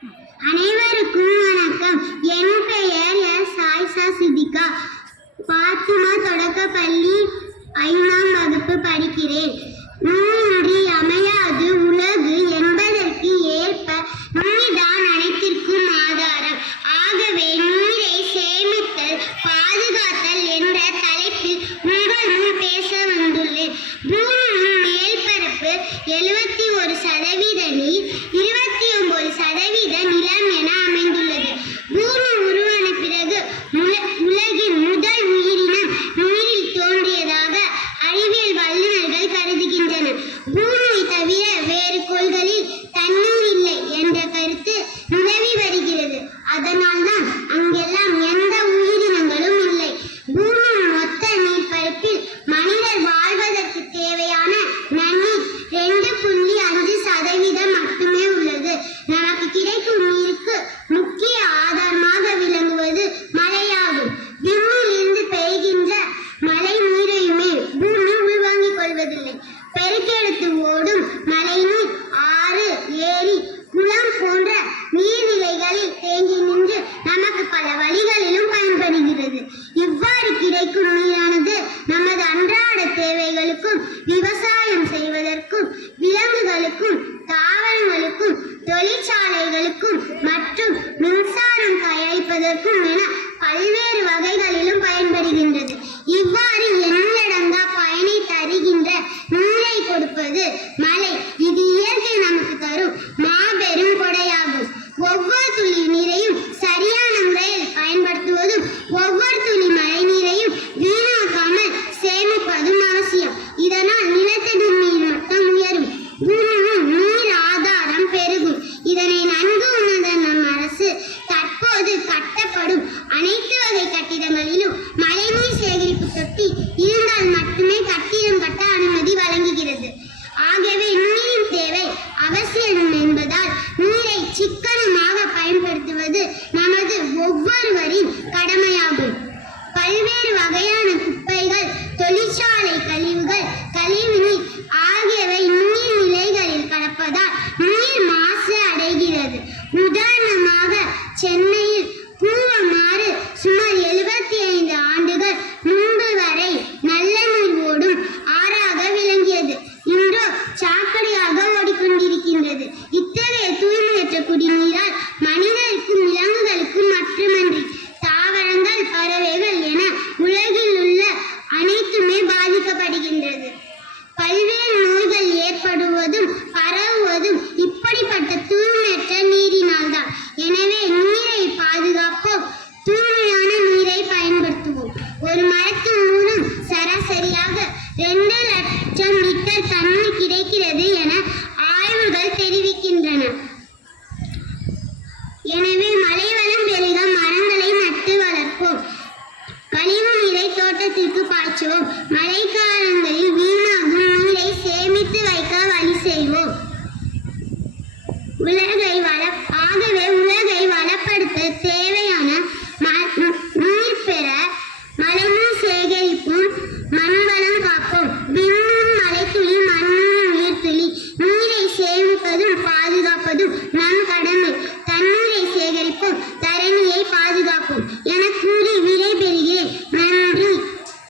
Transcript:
அனைவருக்கும் வணக்கம். என் பெயர் எஸ். ஆயிஷா சித்திகா. பாத்திமா தொடக்கப்பள்ளி 5ஆம் வகுப்பு படிக்கிறேன். நூலின்றி அமையாது உலகு என்பதற்கு ஏற்ப நீர்தான் அனைத்திற்கும் ஆதாரம். ஆகவே நீரை சேமித்தல் பாதுகாத்தல் என்ற தலைப்பில் உங்கள் முன் பேச வந்துள்ளேன். பூமியின் மேல்பரப்பு 71% நீர், 29% நிலம் என அமைந்துள்ளது. பூமி உருவான பிறகு உலகின் முதல் உயிரினம் நீரில் தோன்றியதாக அறிவியல் வல்லுநர்கள் கருதுகின்றனர். பூமியை தவிர வேறு கோள்களில் தண்ணீர் இல்லை என்ற கருத்து நிலவி வருகிறது. அதனால்தான் அங்கெல்லாம் எந்த உயிரினங்களும் இல்லை. பூமியின் மொத்த நீர்ப்பரப்பில் மனிதர் வாழ்வதற்கு தேவையான நன்னீர் 2.5% மட்டுமே உள்ளது. நமக்கு கிடைக்கும் நீருக்கு முக்கிய ஆதாரமாக விளங்குவது மழையாகும். விண்ணில் இருந்து பெய்கின்ற மழை நீரையுமே பூமி உள்வாங்கிக் கொள்வதில்லை. பெருக்கெடுத்து ஓடும் மழை நீர் ஆறு, ஏரி, குளம் போன்ற நீர்நிலைகளில் தேங்கி நின்று நமக்கு பல வழிகளிலும் பயன்படுகிறது. இவ்வாறு கிடைக்கும் நீரானது நமது அன்றாட தேவைகளுக்கும், விவசாயம் செய்வதற்கும், விலங்குகளுக்கும், தாவரங்களுக்கும், தொழிற்சாலைகளுக்கும் மற்றும் மின்சாரம் தயாரிப்பதற்கும் என பல்வேறு வகைகளிலும் பயன்படுகின்றது. இவ்வாறு எண்ணடங்கா பயனை தருகின்ற நீரை கொடுப்பது மழை. இது இயற்கை நமக்கு தரும் மாபெரும் கொடையாகும். ஒவ்வொரு துளி நீரையும் சரியான முறையில் பயன்படுத்துவதும், ஒவ்வொரு துளி மழை நீரையும் வீணாக்காமல் சேமிப்பதும் அவசியம். இதனால் நிலத்தடி நீர் மட்டம் உயரும், பூமியின் நீர் ஆதாரம் பெருகும். இதனை நன்கு உணர்ந்த நம் அரசு தற்போது கட்டப்படும் அனைத்து வகை கட்டிடங்களிலும் மழைநீர் சேகரிப்பு தொட்டி இருந்தால் மட்டுமே கட்டிடம் கட்ட அனுமதி வழங்குகிறது. ஆகவே நீரின் தேவை அவசியம் என்பதால் நீரை சிக்கனமாக பயன்படுத்துவது நமது ஒவ்வொருவரின் கடமையாகும். பல்வேறு வகையான குப்பைகள், தொழிற்சாலை கழிவுகள், கழிவுநீர் ஆகியவை நீர்நிலைகளில் கலப்பதால் நீர் மாசு அடைகிறது. உதாரணமாக சென்னையில் பூவமாறு சுமார் 75 ஆண்டுகள் முன்பு வரை நல்ல நீர் ஓடும் ஆறாக விளங்கியது. இன்றோ சாக்கடையாக ஓடிக்கொண்டிருக்கின்றது. இத்தகைய தூய்மையற்ற குடிநீரால் மனித